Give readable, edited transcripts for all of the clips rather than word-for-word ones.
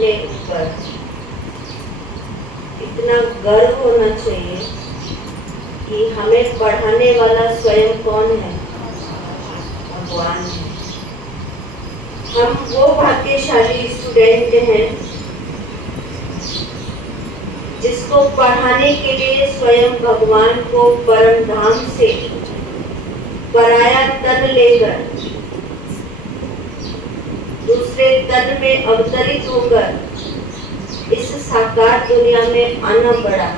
अपने ऊपर इतना गर्व होना चाहिए कि हमें पढ़ाने वाला स्वयं कौन है? भगवान है। हम वो भाग्यशाली स्टूडेंट हैं जिसको पढ़ाने के लिए स्वयं भगवान को परम धाम से पराया तन लेकर दूसरे तन में अवतरित होकर इस साकार दुनिया में आना पड़ा।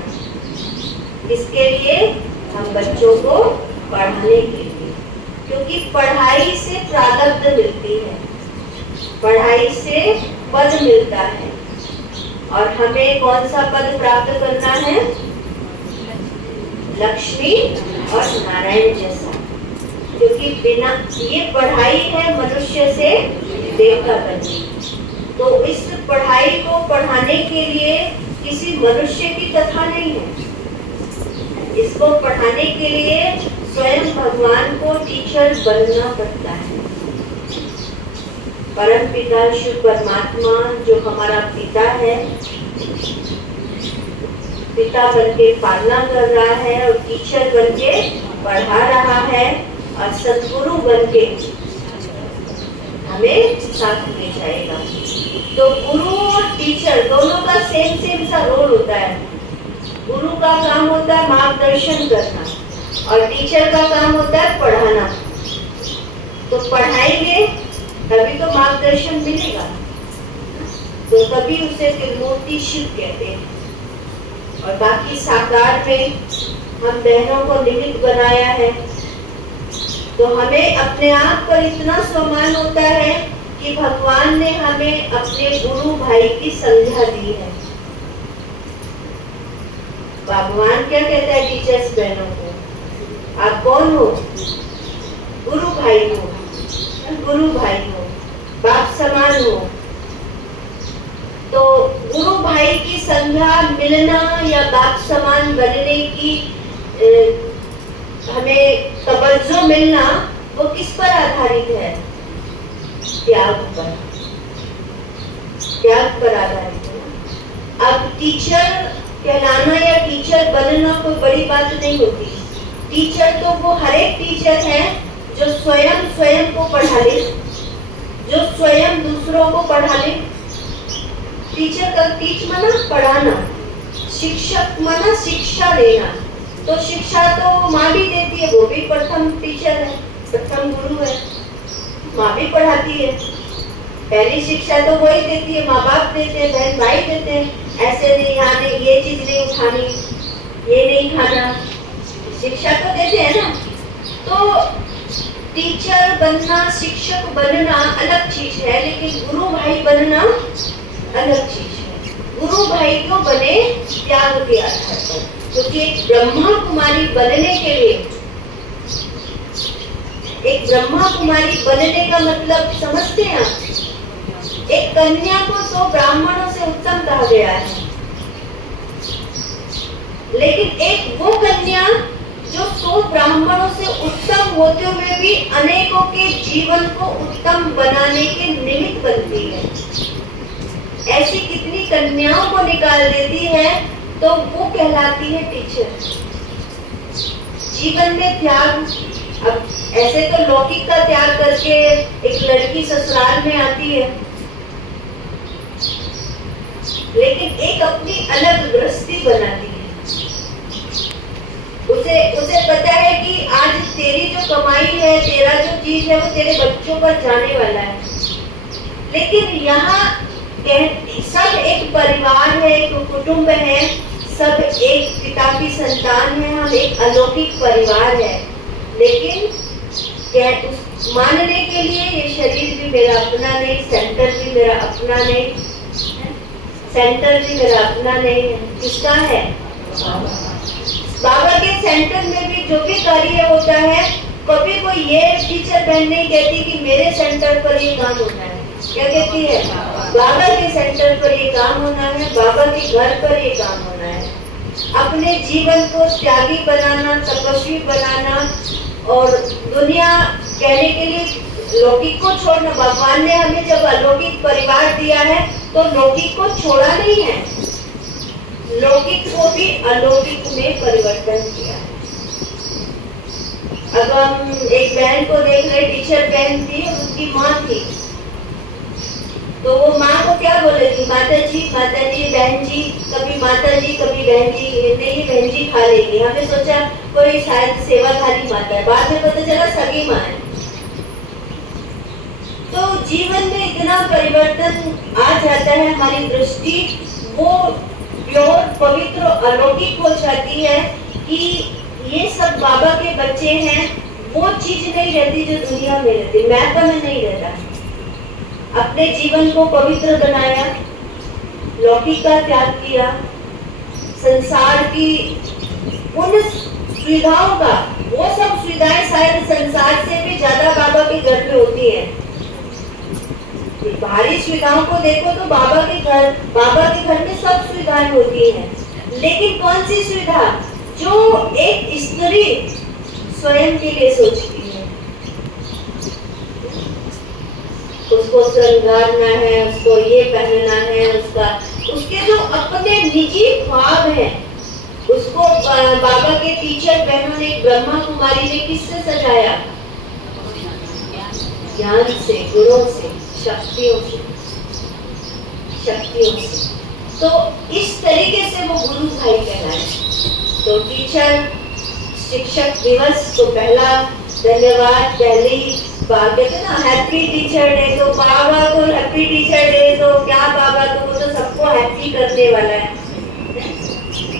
इसके लिए हम बच्चों को पढ़ाने के लिए, क्योंकि पढ़ाई से प्रारब्ध मिलती है, पढ़ाई से पद मिलता है। और हमें कौन सा पद प्राप्त करना है? लक्ष्मी और नारायण जैसा। क्योंकि बिना ये पढ़ाई है मनुष्य से देवता बनने। तो इस पढ़ाई को पढ़ाने के लिए किसी मनुष्य की कथा नहीं है। इसको पढ़ाने के लिए स्वयं भगवान को टीचर बनना पड़ता है। परम पिता शिव परमात्मा जो हमारा पिता है, पिता बनके पालना कर रहा है और टीचर बनके पढ़ा रहा है और सद्गुरु बनके हमें साथ ले जाएगा। तो गुरु और टीचर दोनों का सेम सा रोल होता है। गुरु का काम होता है मार्गदर्शन करना और टीचर का काम होता है पढ़ाना। तो पढ़ाएंगे तभी तो मार्गदर्शन मिलेगा, तो तभी उसे त्रिमूर्ति शिव कहते हैं। और बाकी साकार में हम बहनों को निमित्त बनाया है। तो हमें अपने आप पर इतना सम्मान होता है कि भगवान ने हमें अपने गुरु भाई की संज्ञा दी है। भगवान क्या कहता है टीचर्स बहनों को? आप कौन हो? गुरु भाई हो, गुरु भाई हो, बाप समान हो। तो गुरु भाई की संज्ञा मिलना या बाप समान बनने की हमें तवज्जो मिलना, वो किस पर आधारित है? त्याग पर, त्याग पर आधारित है। अब टीचर कहलाना या टीचर बनना कोई बड़ी बात नहीं होती। टीचर तो वो हर एक टीचर है जो स्वयं को पढ़ा ले, जो स्वयं दूसरों को पढ़ा ले। टीचर का टीच माना पढ़ाना, शिक्षक माना शिक्षा देना। तो शिक्षा तो माँ भी देती है, वो भी प्रथम टीचर है, प्रथम गुरु है। माँ भी पढ़ाती है, पहली शिक्षा तो वही देती है, माँ बाप देते हैं, बहन भाई देते हैं। ऐसे नहीं आने, ये चीज नहीं उठानी, ये नहीं खाना, शिक्षा तो देते हैं ना। तो टीचर बनना, शिक्षक बनना अलग चीज है, लेकिन गुरु भाई बनना अलग चीज है। गुरु भाई क्यों बने? त्याग के आधार पर। क्योंकि एक ब्रह्मा कुमारी बनने के लिए, एक ब्रह्मा कुमारी बनने का मतलब समझते हैं आप? एक कन्या को 100 ब्राह्मणों से उत्तम कहा गया है, लेकिन एक वो कन्या जो 100 ब्राह्मणों से उत्तम होते हुए भी अनेकों के जीवन को उत्तम बनाने के निमित्त बनती है। ऐसी कितनी कन्याओं को निकाल देती है, तो वो कहलाती है टीचर। जीवन में त्याग। अब ऐसे तो लौकिक का त्याग करके एक लड़की ससुराल में आती है, लेकिन एक अपनी अलग गृहस्थी बनाती है। उसे पता है कि आज तेरी जो कमाई है, तेरा जो चीज है, वो तेरे बच्चों पर जाने वाला है। लेकिन यहाँ सब एक परिवार है, एक कुटुंब है, सब एक पिता की संतान है, हम एक अलौकिक परिवार है। लेकिन मानने के लिए ये शरीर भी मेरा अपना नहीं, सेंटर भी मेरा अपना नहीं, सेंटर भी मेरा अपना नहीं है। किसका है? बाबा के सेंटर में भी जो भी कार्य होता है, कभी कोई ये टीचर बहन नहीं कहती कि मेरे सेंटर पर ये काम होना है। क्या कहती है? बाबा के सेंटर पर ये काम होना है, बाबा के घर पर ये काम होना है। अपने जीवन को त्यागी बनाना, तपस्वी बनाना और दुनिया कहने के लिए लौकिक को छोड़ना। भगवान ने हमें जब अलौकिक परिवार दिया है तो लौकिक को छोड़ा नहीं है, लौकिक को भी अलौकिक में परिवर्तन किया है। अब हम एक बहन को देख रहे, टीचर बहन थी, उसकी माँ थी, तो वो माँ को क्या बोलेगी, माता जी बहन जी, कभी माता जी कभी बहन जी, नहीं बहन जी खा लेगी। हमने सोचा कोई शायद सेवाधारी माता है, बाद में पता चला सगी माँ है। तो जीवन में इतना परिवर्तन आ जाता है, हमारी दृष्टि वो प्योर पवित्र अलौकिक हो जाती है कि ये सब बाबा के बच्चे हैं, वो चीज नहीं रहती जो दुनिया में रहती, मैदा में नहीं रहता। अपने जीवन को पवित्र बनाया, लौकिक का त्याग किया, संसार की उन सुविधाओं का, वो सब सुविधाएं शायद संसार से भी ज्यादा बाबा के घर में होती हैं। बाहरी सुविधाओं को देखो तो बाबा के घर में सब सुविधाएं होती हैं, लेकिन कौन सी सुविधा जो एक स्त्री स्वयं के लिए सोचती है, उसको श्रृंगारना है, उसको ये पहनना है, उसके जो अपने निजी ख्वाब हैं, उसको बाबा के टीचर बहनों ने, ब्रह्मा कुमारी ने किससे सजाया? ज्ञान से, गुणों से, शक्तियों से। तो इस तरीके से वो गुरु भाई कहलाए। तो टीचर शिक्षक दिवस को पहला धन्यवाद, पहली बात कहते ना हैप्पी टीचर डे, तो बाबा को हैप्पी टीचर डे, तो क्या बाबा तो वो तो सबको हैप्पी करने वाला है,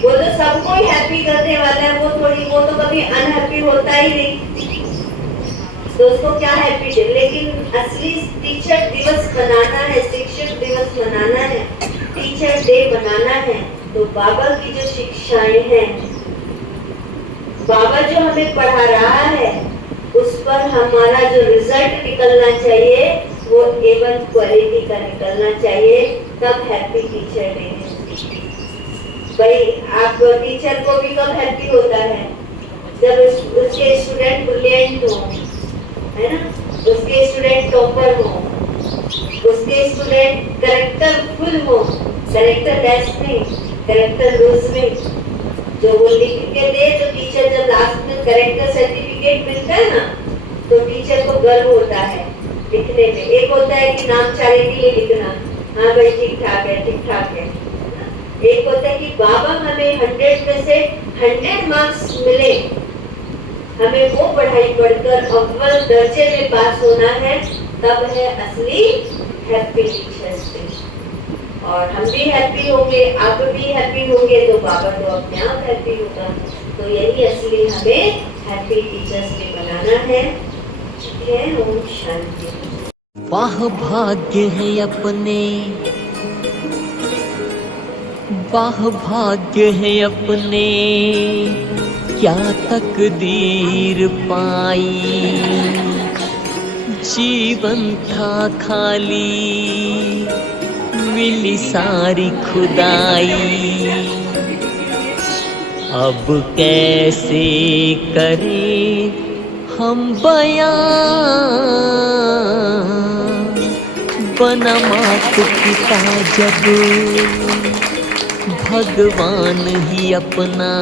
वो तो सबको ही हैप्पी करने वाला है, वो तो कभी अनहैप्पी होता ही नहीं, तो उसको क्या हैप्पी डे। लेकिन असली टीचर दिवस मनाना है, शिक्षक दिवस मनाना है, टीचर डे मनाना है, तो बाबा की जो शिक्षाएं हैं, बाबा जो हमें पढ़ा रहा है, उस पर हमारा जो रिजल्ट निकलना चाहिए वो A1 क्वालिटी का निकलना चाहिए, तब हैप्पी टीचर डे है। भाई आप टीचर को भी कब हैप्पी होता है? जब उसके स्टूडेंट ब्रिलियंट हो, है ना, उसके स्टूडेंट टॉपर हो, उसके स्टूडेंट कैरेक्टरफुल हो, कैरेक्टर लेस नहीं, कैरेक्टर लूज में, जो वो लिख के दे, तो टीचर जब लास्ट में कैरेक्टर सर्टिफिकेट मिलता है ना, तो टीचर को गर्व होता है लिखने में। एक होता है कि नामचारे के लिए लिखना, हाँ भाई ठीक ठाक है। एक होता है कि बाबा हमें 100 में से 100 मार्क्स मिले, हमें वो पढ़ाई पढ़कर अव्वल दर्जे में पास होना है, तब है असली हैप्पी टीचर्स डे। और हम भी हैप्पी होंगे, आप भी हैप्पी होंगे, तो बाबा तो अपने आप हैप्पी होगा। तो यही असली हमें हैप्पी टीचर्स डे मनाना है। ओम शांति। वाह भाग्य है अपने, वाह भाग्य है अपने, क्या तकदीर पाई, जीवन था खाली, मिली सारी खुदाई, अब कैसे करें हम बयां, बना मात पिता जब भगवान ही अपना,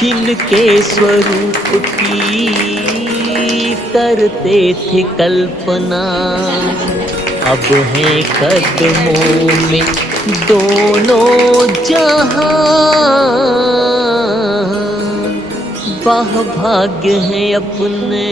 जिनके स्वरूप की करते थे कल्पना, अब है कदमों में दोनों जहां, वाह भाग्य है अपने।